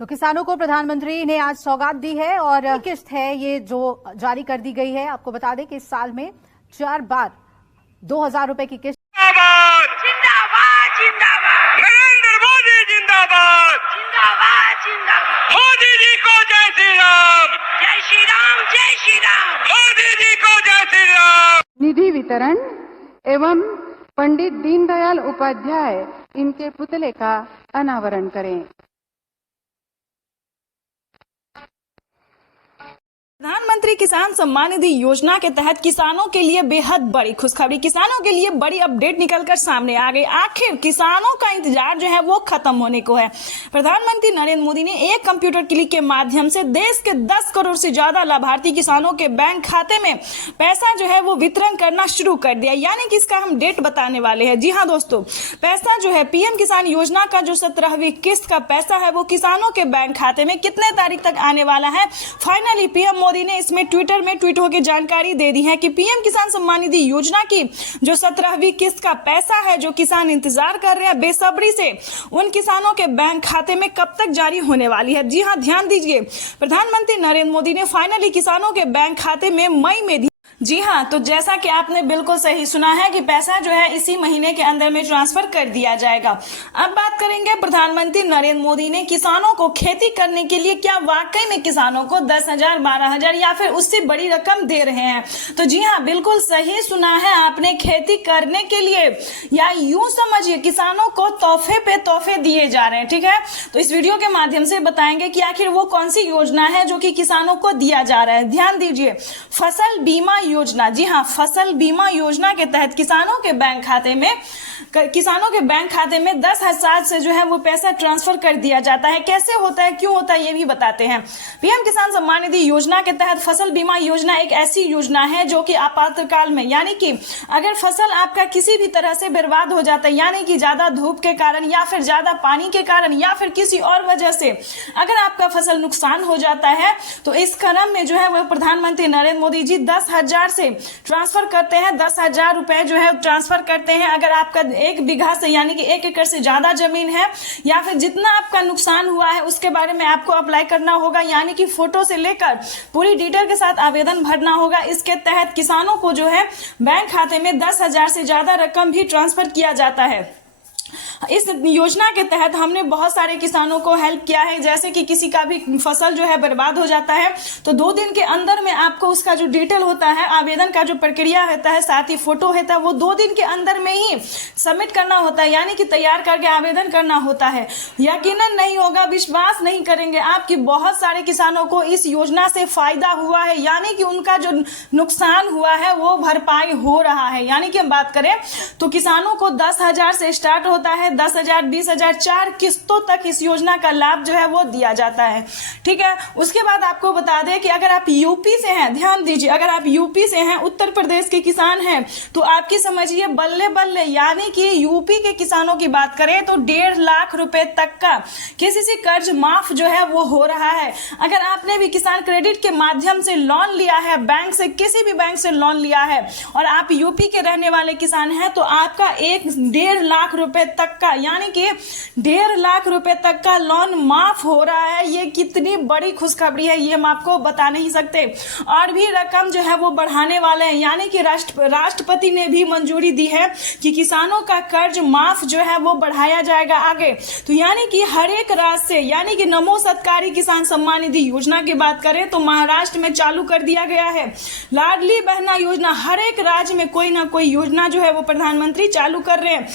तो किसानों को प्रधानमंत्री ने आज सौगात दी है और किस्त है ये जो जारी कर दी गई है। आपको बता दें कि इस साल में 4 बार 2,000 रुपए की किस्त। जिंदाबाद जिंदाबाद जिंदाबाद नरेंद्र मोदी जिंदाबाद जिंदाबाद जिंदाबाद मोदी जी को जय श्री राम जय श्री राम जय श्री राम मोदी जी को जय श्री राम। निधि वितरण एवं पंडित दीनदयाल उपाध्याय इनके पुतले का अनावरण करें। प्रधानमंत्री किसान सम्मान निधि योजना के तहत किसानों के लिए बेहद बड़ी खुशखबरी, किसानों के लिए बड़ी अपडेट निकलकर सामने आ गई। आखिर किसानों का इंतजार जो है वो खत्म होने को है। प्रधानमंत्री नरेंद्र मोदी ने एक कंप्यूटर क्लिक के माध्यम से देश के 10 करोड़ से ज्यादा लाभार्थी किसानों के बैंक खाते में पैसा जो है वो वितरण करना शुरू कर दिया, यानी कि इसका हम डेट बताने वाले हैं। जी हाँ दोस्तों, पैसा जो है पीएम किसान योजना का जो 17वीं किस्त का पैसा है वो किसानों के बैंक खाते में कितने तारीख तक आने वाला है, फाइनली पीएम मोदी ने इसमें ट्विटर में ट्वीट होकर जानकारी दे दी है कि पीएम किसान सम्मान निधि योजना की जो 17वीं किस्त का पैसा है जो किसान इंतजार कर रहे हैं बेसब्री से, उन किसानों के बैंक खाते में कब तक जारी होने वाली है। जी हां, ध्यान दीजिए, प्रधानमंत्री नरेंद्र मोदी ने फाइनली किसानों के बैंक खाते में मई में दी। जी हाँ, तो जैसा कि आपने बिल्कुल सही सुना है कि पैसा जो है इसी महीने के अंदर में ट्रांसफर कर दिया जाएगा। अब बात करेंगे प्रधानमंत्री नरेंद्र मोदी ने किसानों को खेती करने के लिए क्या वाकई में किसानों को 10,000, 12,000 या फिर उससे बड़ी रकम दे रहे हैं। तो जी हाँ, बिल्कुल सही सुना है आपने, खेती करने के लिए या यूं समझिए किसानों को तोहफे पे तोहफे दिए जा रहे हैं। ठीक है, तो इस वीडियो के माध्यम से बताएंगे कि आखिर वो कौन सी योजना है जो कि किसानों को दिया जा रहा है। ध्यान दीजिए, फसल बीमा योजना। जी हाँ, फसल बीमा योजना के तहत किसानों के बैंक खाते में 10,000 से जो है वो पैसा ट्रांसफर कर दिया जाता है। कैसे होता है, क्यों होता है, ये भी बताते हैं। पीएम किसान सम्मान निधि योजना के तहत फसल बीमा योजना एक ऐसी योजना है जो कि आपातकाल में, यानी कि अगर फसल आपका किसी भी तरह से बर्बाद हो जाता है, यानी कि ज्यादा धूप के कारण या फिर ज्यादा पानी के कारण या फिर किसी और वजह से अगर आपका फसल नुकसान हो जाता है, तो इस क्रम में जो है वह प्रधानमंत्री नरेंद्र मोदी जी 10,000 से ट्रांसफर करते हैं। 10,000 रुपए जो है ट्रांसफर करते हैं। अगर आपका 1 बीघा से यानी कि 1 एकड़ से ज्यादा जमीन है या फिर जितना आपका नुकसान हुआ है उसके बारे में आपको अप्लाई करना होगा, यानी कि फोटो से लेकर पूरी डिटेल के साथ आवेदन भरना होगा। इसके तहत किसानों को जो है बैंक खाते में 10,000 से ज्यादा रकम भी ट्रांसफर किया जाता है। इस योजना के तहत हमने बहुत सारे किसानों को हेल्प किया है। जैसे कि किसी का भी फसल जो है बर्बाद हो जाता है तो 2 दिन के अंदर में आपको उसका जो डिटेल होता है, आवेदन का जो प्रक्रिया होता है, साथ ही फोटो होता है, वो 2 दिन के अंदर में ही सबमिट करना होता है, यानी कि तैयार करके आवेदन करना होता है। यकीनन नहीं होगा, विश्वास नहीं करेंगे आप कि बहुत सारे किसानों को इस योजना से फायदा हुआ है, यानी कि उनका जो नुकसान हुआ है वो भरपाई हो रहा है। यानी कि हम बात करें तो किसानों को 10,000 से स्टार्ट होता है, 10,000, 20,000, 4 किस्तों तक इस योजना का लाभ जो है वो दिया जाता है। ठीक है, उसके बाद आपको बता दें कि अगर आप यूपी से हैं, ध्यान दीजिए, अगर आप यूपी से हैं, उत्तर प्रदेश के किसान हैं, तो आपकी समझिए बल्ले बल्ले, यानी कि यूपी के किसानों की बात करें तो 1.5 लाख रुपए तक का किसी से कर्ज माफ जो है वो हो रहा है। अगर आपने भी किसान क्रेडिट के माध्यम से लोन लिया है, बैंक से, किसी भी बैंक से लोन लिया है और आप यूपी के रहने वाले किसान हैं, तो आपका 1.5 लाख रुपए तक का, यानी कि 1.5 लाख रुपए तक का लोन माफ हो रहा है। ये कितनी बड़ी खुशखबरी है, ये हम आपको बता नहीं सकते। और भी रकम जो है वो बढ़ाने वाले हैं, यानी कि राष्ट्रपति ने भी मंजूरी दी है कि किसानों का कर्ज माफ जो है वो बढ़ाया जाएगा आगे। तो यानी कि हर एक राज्य से, यानी कि नमो सत्कारी किसान सम्मान निधि योजना की बात करें तो महाराष्ट्र में चालू कर दिया गया है। लाडली बहना योजना, हर एक राज्य में कोई ना कोई योजना जो है वो प्रधानमंत्री चालू कर रहे हैं।